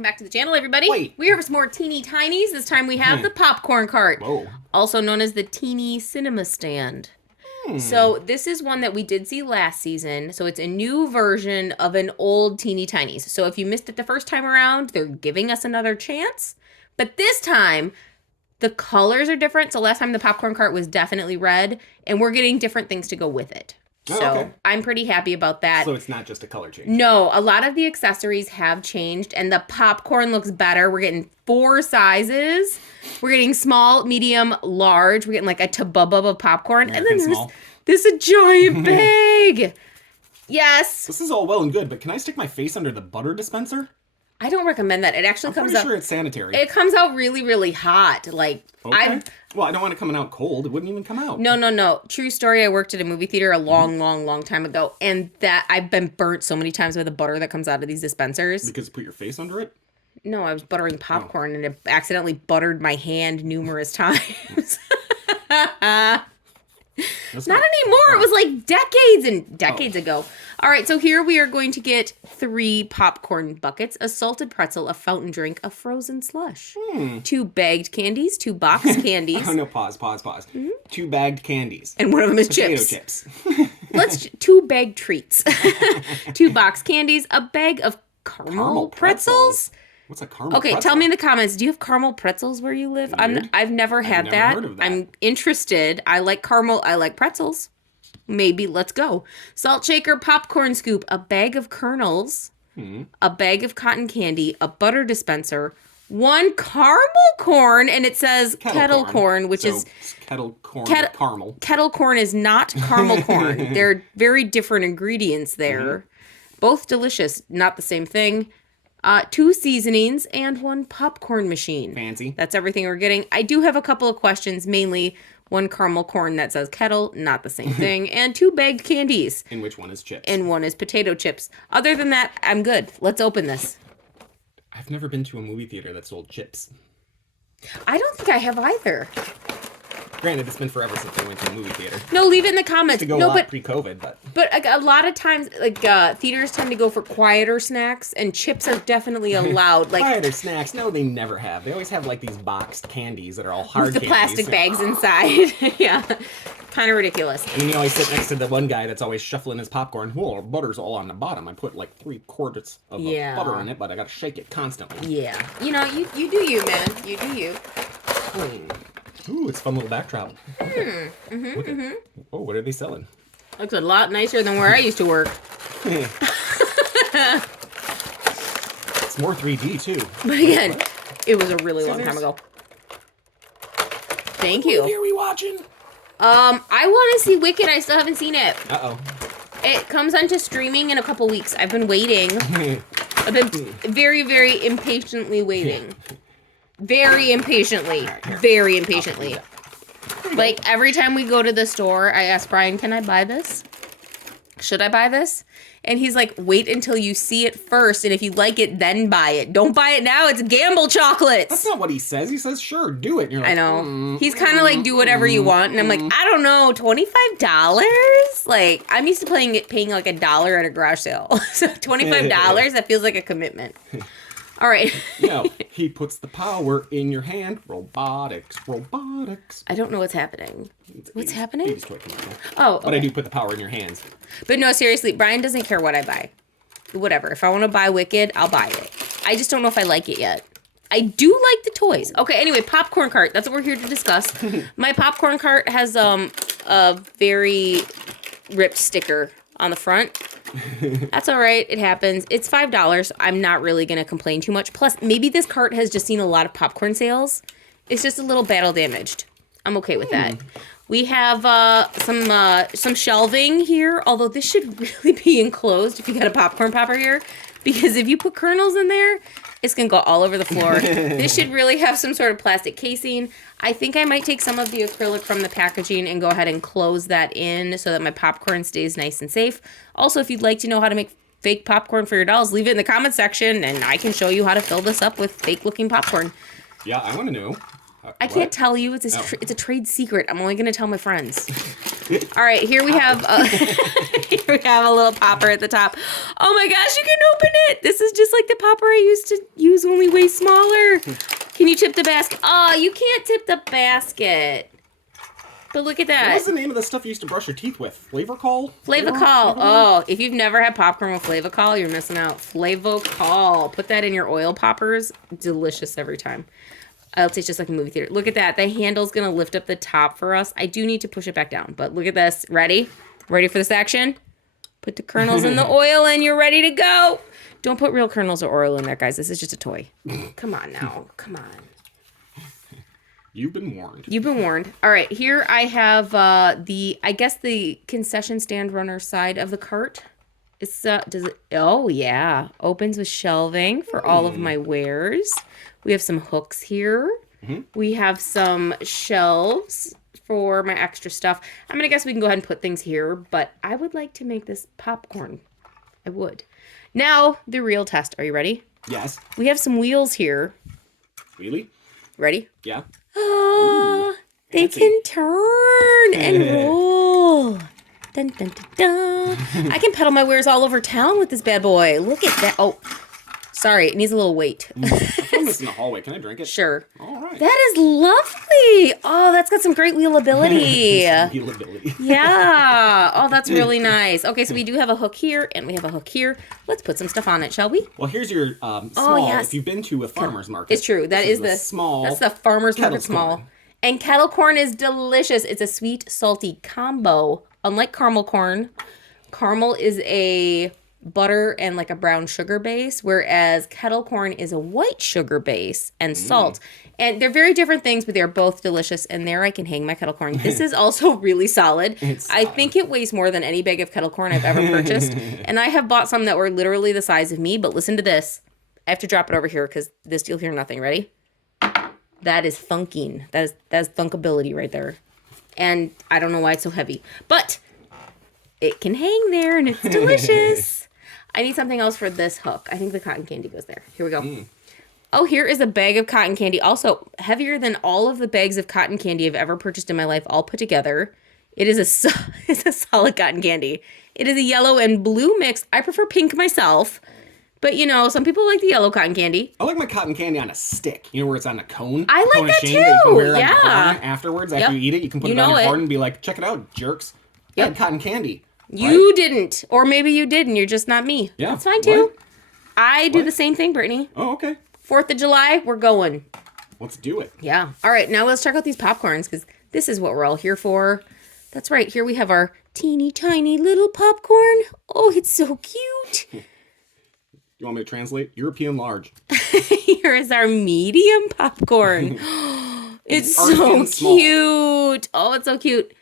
Welcome back to the channel, everybody. Wait. We're here for some more Teeny Tinies. This time we have the popcorn cart. Whoa. Also known as the Teeny Cinema Stand. So this is one that we did see last season. So it's a new version of an old Teeny Tinies. So if you missed it the first time around, they're giving us another chance. But this time, the colors are different. So last time the popcorn cart was definitely red, and we're getting different things to go with it. So I'm pretty happy about that. So it's not just a color change. No, a lot of the accessories have changed, and the popcorn looks better. We're getting 4 sizes. We're getting small, medium, large. We're getting like a tubub of popcorn. American and then small. there's a giant bag. Yes. This is all well and good, but can I stick my face under the butter dispenser? I don't recommend that. It actually comes out. I'm pretty sure it's sanitary. It comes out really, really hot. Like Okay. Well, I don't want it coming out cold. It wouldn't even come out. No. True story. I worked at a movie theater a long time ago, and that I've been burnt so many times by the butter that comes out of these dispensers. Because you put your face under it? No, I was buttering popcorn and it accidentally buttered my hand numerous times. Not anymore. It was like decades and decades ago. All right, so here we are going to get 3 popcorn buckets, a salted pretzel, a fountain drink, a frozen slush, 2 bagged candies, 2 boxed candies. Oh, no, pause. 2 bagged candies. And one of them is Potato chips. 2 bagged treats. 2 boxed candies, a bag of caramel pretzels. What's a caramel pretzel? Tell me in the comments, do you have caramel pretzels where you live? I've never had that. Heard of that. I'm interested. I like caramel. I like pretzels. Maybe let's go. Salt shaker, popcorn scoop, a bag of kernels, a bag of cotton candy, a butter dispenser, 1 caramel corn, and it says kettle corn, which is kettle corn with caramel. Kettle corn is not caramel corn. They're very different ingredients there. Both delicious, not the same thing. 2 seasonings and 1 popcorn machine. Fancy. That's everything we're getting. I do have a couple of questions, mainly 1 caramel corn that says kettle, not the same thing, and 2 bagged candies. And which one is chips? And 1 is potato chips. Other than that, I'm good. Let's open this. I've never been to a movie theater that sold chips. I don't think I have either. Granted, it's been forever since I went to a movie theater. No, leave it in the comments. To go a lot pre-COVID, but like, a lot of times, like theaters tend to go for quieter snacks, and chips are definitely allowed. Like quieter snacks? No, they never have. They always have like these boxed candies that are all hard. With the plastic bags inside. Yeah, kind of ridiculous. And then you always sit next to the one guy that's always shuffling his popcorn. Whoa, butter's all on the bottom. I put like 3 quarts of butter in it, but I gotta shake it constantly. Yeah, you know, you do you, man. You do you. Ooh, it's a fun little backdrop. Oh, what are they selling? Looks a lot nicer than where I used to work. It's more 3D too. But again, it was a really long time ago. Thank you. What are we watching? I want to see Wicked. I still haven't seen it. Uh-oh. It comes onto streaming in a couple weeks. I've been waiting. I've been very, very impatiently waiting. Very impatiently. Very impatiently. Like, every time we go to the store, I ask Brian, can I buy this? Should I buy this? And he's like, wait until you see it first, and if you like it, then buy it. Don't buy it now. It's gamble chocolates. That's not what he says. He says, sure, do it. And you're like, I know. He's kind of like, do whatever you want. And I'm like, I don't know, $25? Like, I'm used to paying like $1 at a garage sale. So $25, that feels like a commitment. All right. No, he puts the power in your hand. Robotics. I don't know what's happening. What's happening? Baby's toy commercial. Oh, okay. But I do put the power in your hands. But no, seriously, Brian doesn't care what I buy. Whatever. If I want to buy Wicked, I'll buy it. I just don't know if I like it yet. I do like the toys. Okay, anyway, popcorn cart. That's what we're here to discuss. My popcorn cart has a very ripped sticker on the front. That's all right. It happens. It's $5. I'm not really going to complain too much. Plus, maybe this cart has just seen a lot of popcorn sales. It's just a little battle damaged. I'm okay with that. We have some shelving here, although this should really be enclosed if you got a popcorn popper here, because if you put kernels in there, it's going to go all over the floor. This should really have some sort of plastic casing. I think I might take some of the acrylic from the packaging and go ahead and close that in so that my popcorn stays nice and safe. Also, if you'd like to know how to make fake popcorn for your dolls, leave it in the comment section and I can show you how to fill this up with fake looking popcorn. Yeah, I want to know. I can't tell you. It's a trade secret. I'm only going to tell my friends. All right, here we have here we have a little popper at the top. Oh my gosh, you can open it. This is just like the popper I used to use when Can you tip the basket? Oh, you can't tip the basket. But look at that. What was the name of the stuff you used to brush your teeth with? Flavor-Col? Flavor-Col. Oh, if you've never had popcorn with Flavor-Col, you're missing out. Flavor-Col. Put that in your oil poppers. Delicious every time. I'll taste just like a movie theater. Look at that. The handle's going to lift up the top for us. I do need to push it back down, but look at this. Ready? Ready for this action? Put the kernels in the oil and you're ready to go. Don't put real kernels or oil in there, guys. This is just a toy. Come on now. Come on. You've been warned. You've been warned. All right, here I have the concession stand runner side of the cart. It's oh yeah, opens with shelving for all of my wares. We have some hooks here. Mm-hmm. We have some shelves for my extra stuff. I'm gonna guess we can go ahead and put things here, but I would like to make this popcorn. I would. Now, the real test. Are you ready? Yes. We have some wheels here. Really? Ready? Yeah. Oh, they can turn and roll. Dun, dun, dun, dun. I can pedal my wares all over town with this bad boy. Look at that. Oh, sorry. It needs a little weight. I found this in the hallway. Can I drink it? Sure. All right. That is lovely. Oh, that's got some great wheelability. Wheelability. Yeah. Oh, that's really nice. Okay, so we do have a hook here and we have a hook here. Let's put some stuff on it, shall we? Well, here's your small. Yes. If you've been to a farmer's market. It's true. That is the small. That's the farmer's market small. Corn. And kettle corn is delicious. It's a sweet, salty combo. Unlike caramel corn, caramel is a butter and like a brown sugar base, whereas kettle corn is a white sugar base and salt. And they're very different things, but they're both delicious. And there I can hang my kettle corn. This is also really solid. I think it weighs more than any bag of kettle corn I've ever purchased. And I have bought some that were literally the size of me, but listen to this. I have to drop it over here because this you'll hear nothing. Ready? That is thunking. That is thunkability right there. And I don't know why it's so heavy, but it can hang there and it's delicious. I need something else for this hook. I think the cotton candy goes there. Here we go. Oh, here is a bag of cotton candy. Also heavier than all of the bags of cotton candy I've ever purchased in my life, all put together. It is it's a solid cotton candy. It is a yellow and blue mix. I prefer pink myself. But, you know, some people like the yellow cotton candy. I like my cotton candy on a stick. You know, where it's on a cone? I like that too. That you can wear on Yeah. the corn afterwards. After you eat it, you can put it on your corn and be like, check it out, jerks. I had cotton candy. You didn't. Or maybe you did and you're just not me. Yeah. That's fine too. I do the same thing, Brittany. Oh, okay. 4th of July, we're going. Let's do it. Yeah. All right, now let's check out these popcorns because this is what we're all here for. That's right. Here we have our teeny tiny little popcorn. Oh, it's so cute. You want me to translate? European large. Here is our medium popcorn. It's so cute. Oh, it's so cute.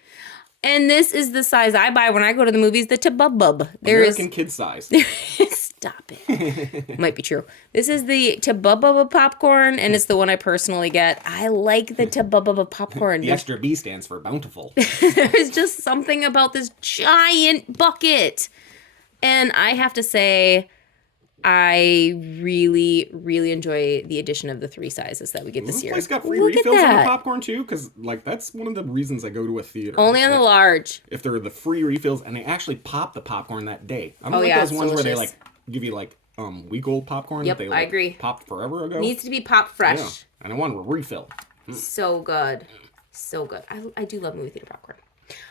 And this is the size I buy when I go to the movies, the Tabubub. American kid size. Stop it. Might be true. This is the Tabubba popcorn, and it's the one I personally get. I like the Tabubba popcorn. The extra B stands for bountiful. There's just something about this giant bucket. And I have to say, I really, really enjoy the addition of the 3 sizes that we get this year. This place got free refills on the popcorn too, because like that's one of the reasons I go to a theater. Only on the large. If they're the free refills, and they actually pop the popcorn that day. I don't like those ones delicious. where they like give you like week-old popcorn that they like, I agree. Popped forever ago. Needs to be popped fresh. Yeah, and I want a refill. So good. So good. I do love movie theater popcorn.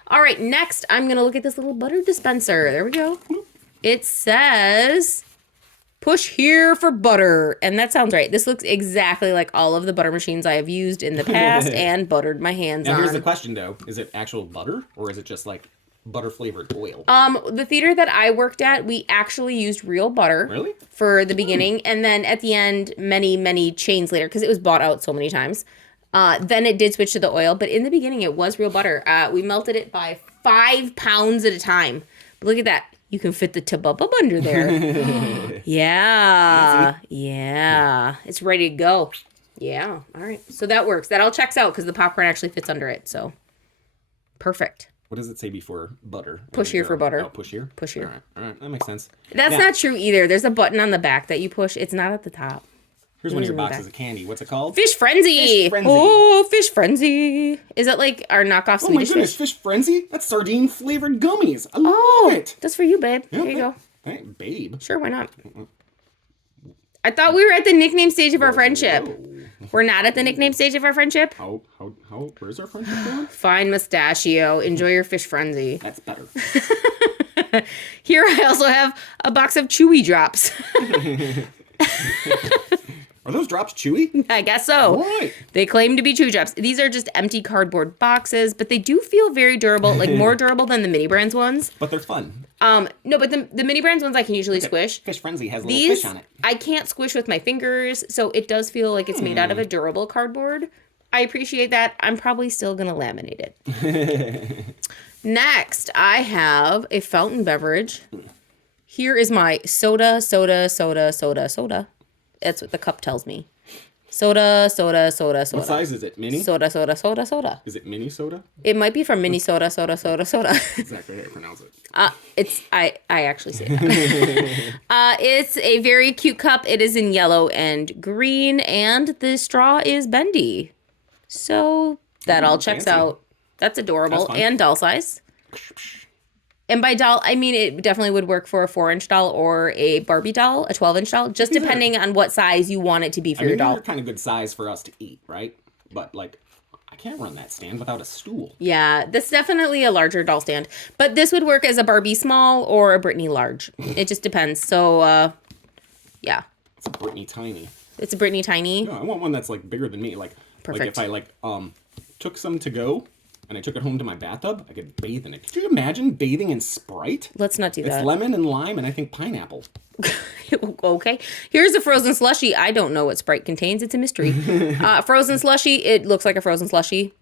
All right, next I'm going to look at this little butter dispenser. There we go. It says, push here for butter. And that sounds right. This looks exactly like all of the butter machines I have used in the past and buttered my hands on. Now here's the question though. Is it actual butter or is it just like butter flavored oil? The theater that I worked at, we actually used real butter. Really? For the beginning. And then at the end, many chains later, because it was bought out so many times. Then it did switch to the oil. But in the beginning, it was real butter. We melted it by 5 pounds at a time. But look at that. You can fit the Tabubba under there. Yeah. Yeah. It's ready to go. Yeah. All right. So that works. That all checks out because the popcorn actually fits under it. So perfect. What does it say before butter? Push here for butter. Oh, push here? Push here. All right. That makes sense. That's not true either. There's a button on the back that you push. It's not at the top. Here's one of your boxes of candy. What's it called? Fish Frenzy. Fish Frenzy. Oh, Fish Frenzy. Is that like our knockoff Swedish Oh my goodness, fish? Fish Frenzy? That's sardine flavored gummies. I love it. That's for you, babe. Yeah, Here you go. Hey, babe. Sure, why not? I thought we were at the nickname stage of our friendship. Whoa. We're not at the nickname stage of our friendship. Where's our friendship going? Fine, Mustachio. Enjoy your fish frenzy. That's better. Here I also have a box of Chewy drops. Are those drops chewy? I guess so. Right. They claim to be Chewy drops. These are just empty cardboard boxes, but they do feel very durable, like more durable than the Mini Brands ones. But they're fun. No, but the Mini Brands ones I can usually squish. Fish Frenzy has little fish on it. I can't squish with my fingers, so it does feel like it's made out of a durable cardboard. I appreciate that. I'm probably still going to laminate it. Next, I have a fountain beverage. Here is my soda. That's what the cup tells me. Soda. What size is it? Mini? Soda. Is it mini soda? It might be from Mini Soda. Exactly how you pronounce it. I actually say that. It's a very cute cup. It is in yellow and green, and the straw is bendy. So that all checks fancy. out. That's adorable That's and doll size. And by doll, I mean it definitely would work for a 4-inch doll or a Barbie doll, a 12-inch doll, just depending on what size you want it to be for your doll. They're kind of good size for us to eat, right? But like, I can't run that stand without a stool. Yeah, this is definitely a larger doll stand. But this would work as a Barbie small or a Brittany large. It just depends. So, yeah. It's a Brittany Tiny. It's a Brittany Tiny. No, I want one that's like bigger than me. Like Perfect. if I took some to go and I took it home to my bathtub, I could bathe in it. Could you imagine bathing in Sprite? Let's not do that. It's lemon and lime and I think pineapple. Okay. Here's a frozen slushie. I don't know what Sprite contains. It's a mystery. Frozen slushie. It looks like a frozen slushie.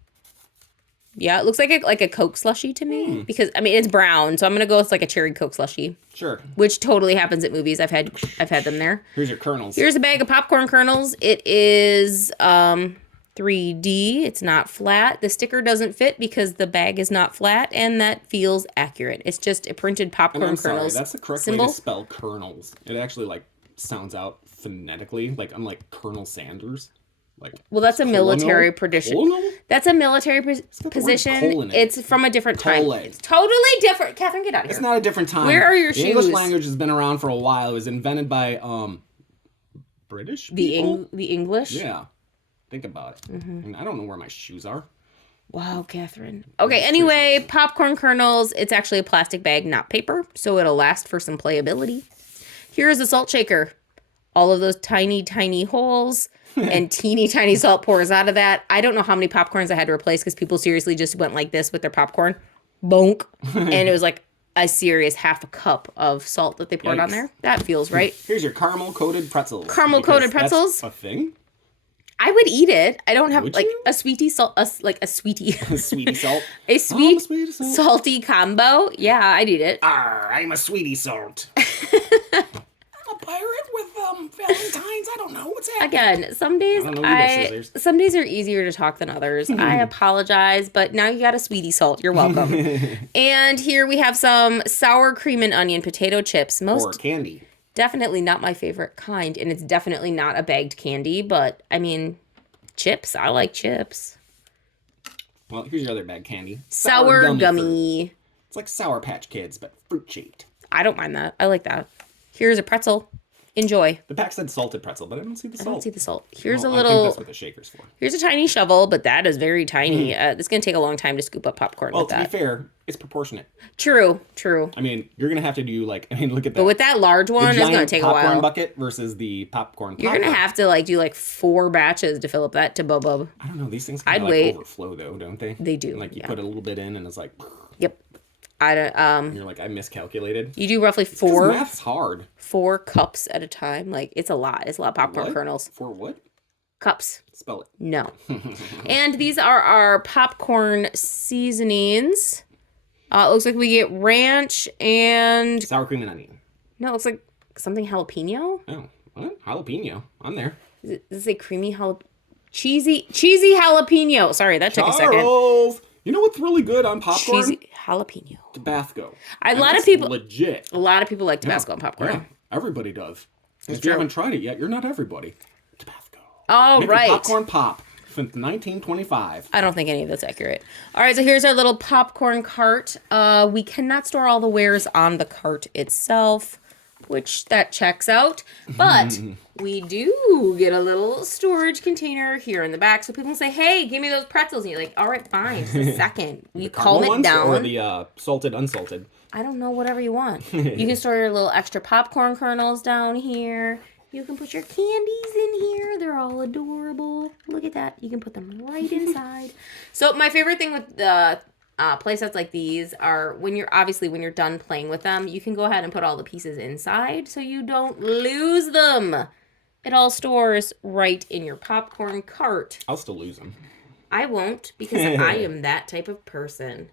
Yeah, it looks like a Coke slushie to me. Because, I mean, it's brown. So I'm going to go with like a cherry Coke slushie. Sure. Which totally happens at movies. I've had them there. Here's your kernels. Here's a bag of popcorn kernels. It is 3D. It's not flat. The sticker doesn't fit because the bag is not flat, and that feels accurate. It's just a printed popcorn kernels. That's the correct symbol. way to spell kernels. It actually like sounds out phonetically, like unlike Colonel Sanders. Like, well, that's a military position. Colonel? That's a military position. It's from a different time. It's totally different. Catherine, get out of here. It's not a different time. Where are your the shoes? English language has been around for a while. It was invented by British people. The English? Yeah. Think about it. And I don't know where my shoes are. Wow, Catherine. Okay, anyway, popcorn kernels. It's actually a plastic bag, not paper, so it'll last for some playability. Here's a salt shaker. All of those tiny, tiny holes and teeny, tiny salt pours out of that. I don't know how many popcorns I had to replace because people seriously just went like this with their popcorn. Bonk. And it was like a serious half a cup of salt that they poured on there. That feels right. Here's your caramel-coated pretzels. Caramel-coated pretzels? That's a thing? I would eat it. I don't have Would like you? a sweetie salt, a sweetie. A sweetie salt. A sweet, sweetie salt. salty combo. Yeah, I'd eat it. Arr, I'm a sweetie salt. I'm a pirate with Valentine's. I don't know what's happening. Again, some days I don't know either, Scissors. some days are easier to talk than others. I apologize, but now you got a sweetie salt. You're welcome. And here we have some sour cream and onion potato chips. Or candy. Definitely not my favorite kind, and it's definitely not a bagged candy, but I mean, chips. I like chips. Well, here's your other bag candy. Sour fruit. gummy. It's like Sour Patch Kids, but fruit shaped. I don't mind that. I like that. Here's a pretzel. Enjoy. The pack said salted pretzel, but I don't see the salt. I don't see the salt. Here's Well, a I think little. that's what the shaker's for. Here's a tiny shovel, but that is very tiny. It's gonna take a long time to scoop up popcorn Well, with to that. be fair, it's proportionate. True. I mean, you're gonna have to do like, I mean, look at that. But with that large one, it's gonna take a popcorn while. bucket versus the popcorn. You're gonna have to like do like 4 batches to fill up that to bub. I don't know. These things I'd kind of like wait. overflow though, don't they? They do, And, like you yeah. put a little bit in, and it's like. Yep. I don't. And you're like, I miscalculated. You do roughly 'Cause 4 math's hard. 4 cups at a time. Like it's a lot. It's a lot of popcorn What? kernels. For what? Cups. Spell it. No. And these are our popcorn seasonings. It looks like we get ranch and Sour cream and onion. no, it looks like something jalapeno. Oh, what? Jalapeno. I'm there. Does it say creamy cheesy jalapeno? Sorry, that took a second. Charles! You know what's really good on popcorn? Cheesy jalapeno. Tabasco. A And lot of that's people- legit. A lot of people like Tabasco on popcorn. Yeah, everybody does. If true. you haven't tried it yet, you're not everybody. Tabasco. All Make right. your popcorn pop since 1925. I don't think any of that's accurate. All right, so here's our little popcorn cart. We cannot store all the wares on the cart itself. which that checks out. But we do get a little storage container here in the back. So people say, hey, give me those pretzels. And you're like, all right, fine, just a second. You calm it down. Or the salted, unsalted? I don't know, whatever you want. You can store your little extra popcorn kernels down here. You can put your candies in here. They're all adorable. Look at that. You can put them right inside. So my favorite thing with the play sets like these are when you're done playing with them, you can go ahead and put all the pieces inside so you don't lose them. It all stores right in your popcorn cart. I'll still lose them. I won't, because I am that type of person.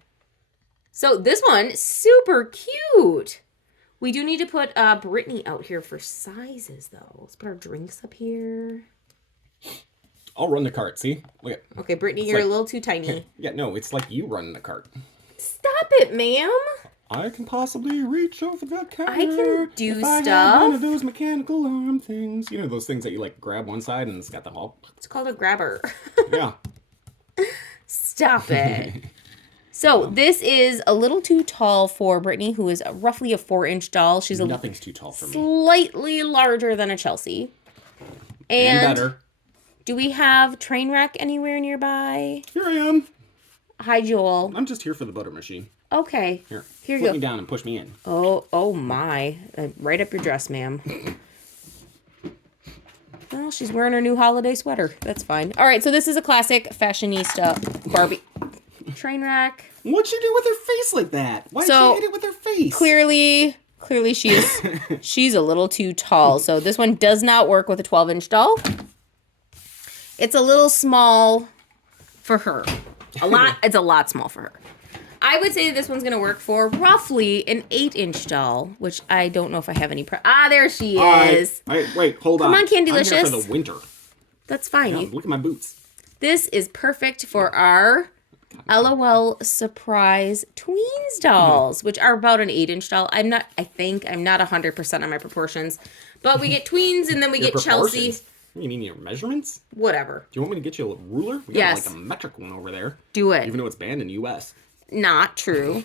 So this one, super cute. We do need to put Brittany out here for sizes, though. Let's put our drinks up here. I'll run the cart, see? Look at. Okay, Brittany, you're a little too tiny. Yeah, no, it's like you running the cart. Stop it, ma'am. I can possibly reach over the counter. I can do if I stuff. had one of those mechanical arm things. You know, those things that you, like, grab one side and it's got the all. It's called a grabber. Yeah. Stop it. So this is a little too tall for Brittany, who is roughly a 4-inch doll. She's Nothing's too tall for me. Slightly larger than a Chelsea. And better. Do we have Trainwreck anywhere nearby? Here I am. Hi, Joel. I'm just here for the butter machine. Okay. Here you flip go. me down and push me in. Oh my. Right up your dress, ma'am. Well, she's wearing her new holiday sweater. That's fine. All right, so this is a classic fashionista Barbie. Trainwreck. What'd she do with her face like that? Why did she hit it with her face? Clearly she's a little too tall. So this one does not work with a 12-inch doll. It's a little small for her. It's a lot small for her. I would say this one's going to work for roughly an 8-inch doll, which I don't know if I have any... there she is. Wait, hold on. Come on, Candylicious. I'm here for the winter. That's fine. Yeah, look at my boots. This is perfect for our LOL Surprise Tweens dolls, which are about an 8-inch doll. I'm not 100% on my proportions, but we get Tweens and then we get Chelsea. You mean your measurements? Whatever. Do you want me to get you a ruler? We got like a metric one over there. Do it. Even though it's banned in the U.S. Not true.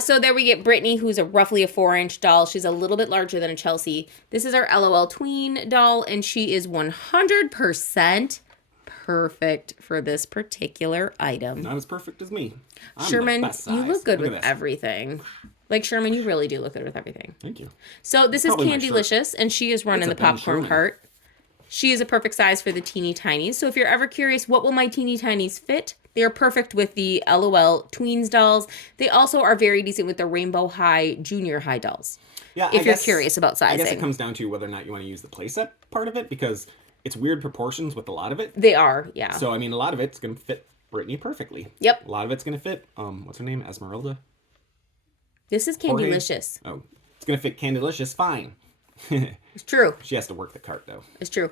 So there we get Brittany, who's roughly a 4-inch doll. She's a little bit larger than a Chelsea. This is our LOL Tween doll, and she is 100% perfect for this particular item. Not as perfect as me. I'm Sherman, the best size. you look good Look with everything. Like, Sherman, you really do look good with everything. Thank you. So this is Candylicious, and she is running the popcorn cart. She is a perfect size for the Teeny Tinies. So if you're ever curious, what will my Teeny Tinies fit? They are perfect with the LOL Tweens dolls. They also are very decent with the Rainbow High, Junior High dolls. Yeah, if you're curious about sizing. I guess it comes down to whether or not you want to use the playset part of it, because it's weird proportions with a lot of it. They are, yeah. So, I mean, a lot of it's going to fit Brittany perfectly. Yep. A lot of it's going to fit, what's her name? Esmeralda? This is Candylicious. Oh, it's going to fit Candylicious fine. It's true. She has to work the cart, though. It's true.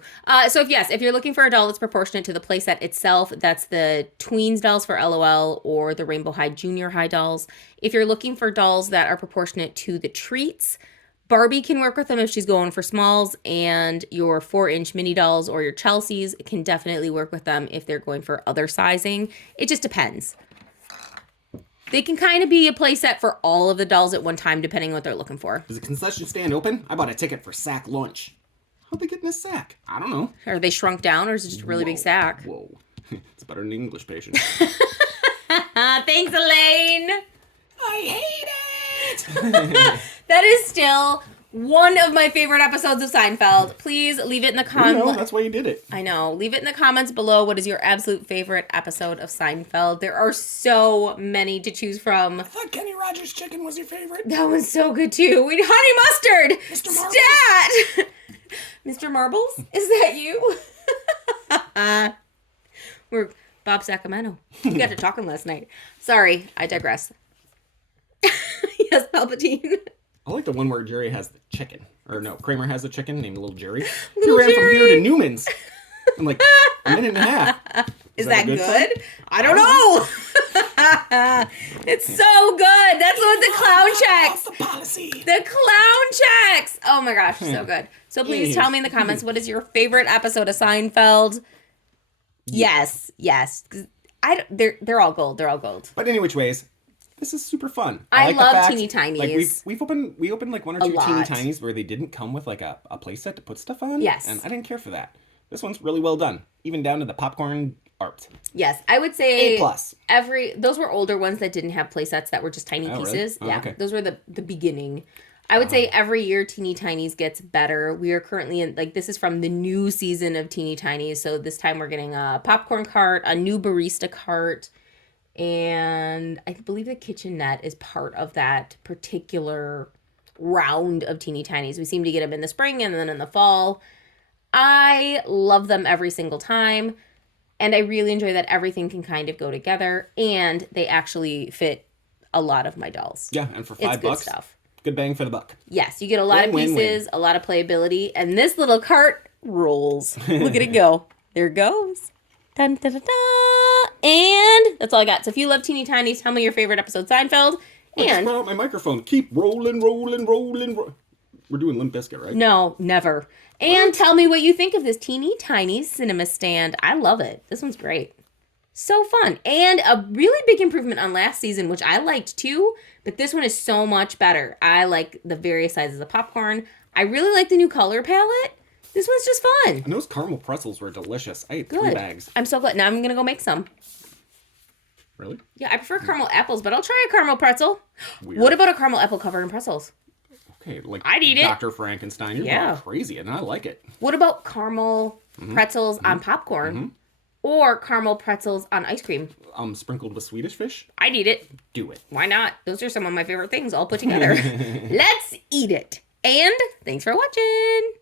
So if you're looking for a doll that's proportionate to the playset itself, that's the Tweens dolls for LOL or the Rainbow High Junior High dolls. If you're looking for dolls that are proportionate to the treats, Barbie can work with them if she's going for smalls, and your 4-inch mini dolls or your Chelseas can definitely work with them if they're going for other sizing. It just depends. They can kind of be a playset for all of the dolls at one time, depending on what they're looking for. Is the concession stand open? I bought a ticket for sack lunch. How'd they get in a sack? I don't know. Are they shrunk down, or is it just a really big sack? Whoa. It's better than English patient. Thanks, Elaine. I hate it! That is still one of my favorite episodes of Seinfeld. Please leave it in the comments. That's why you did it. I know. Leave it in the comments below. What is your absolute favorite episode of Seinfeld? There are so many to choose from. I thought Kenny Rogers' chicken was your favorite. That one's so good too. We honey mustard. Mr. Marbles. Stat. Mr. Marbles? Is that you? We're Bob Sacramento. We got to talking last night. Sorry, I digress. Yes, Palpatine. I like the one where Jerry has the chicken. Or no, Kramer has a chicken named Little Jerry. Little he ran Jerry. from here to Newman's in like a minute and a half. Is that good? I don't know. It's so good. That's what the clown checks. The policy. The clown checks. Oh my gosh, so good. So please tell me in the comments, what is your favorite episode of Seinfeld? Yes. They're all gold. They're all gold. But any which ways, this is super fun. I like the love fact, Teeny Tinies. Like we opened like one or A two Teeny lot. Tinies where they didn't come with like a playset to put stuff on. Yes. And I didn't care for that. This one's really well done, even down to the popcorn art. Yes, I would say A+. Those were older ones that didn't have play sets that were just tiny pieces. Really? Oh, yeah, okay. Those were the beginning. I would say every year Teeny Tinies gets better. We are currently in, like, this is from the new season of Teeny Tinies. So this time we're getting a popcorn cart, a new barista cart, and I believe the kitchenette is part of that particular round of Teeny Tinies. We seem to get them in the spring and then in the fall. I love them every single time. And I really enjoy that everything can kind of go together. And they actually fit a lot of my dolls. Yeah, and for $5, it's good stuff. Good bang for the buck. Yes, you get a lot of pieces, a lot of playability, and this little cart rolls. Look at it go. There it goes. Dun, dun, dun, dun. And that's all I got. So if you love Teeny Tinies, tell me your favorite episode, Seinfeld. I just brought out my microphone. Keep rolling. We're doing Limp Bizkit, right? No, never. And tell me what you think of this Teeny Tiny cinema stand. I love it. This one's great. So fun. And a really big improvement on last season, which I liked too. But this one is so much better. I like the various sizes of popcorn. I really like the new color palette. This one's just fun. And those caramel pretzels were delicious. I ate 3 bags. I'm so glad. Now I'm going to go make some. Really? Yeah, I prefer caramel apples, but I'll try a caramel pretzel. Weird. What about a caramel apple covered in pretzels? Okay, like I'd eat it. Dr. Frankenstein. You're going crazy, and I like it. What about caramel pretzels on popcorn? Or caramel pretzels on ice cream? Sprinkled with Swedish fish? I'd eat it. Do it. Why not? Those are some of my favorite things all put together. Let's eat it. And thanks for watching.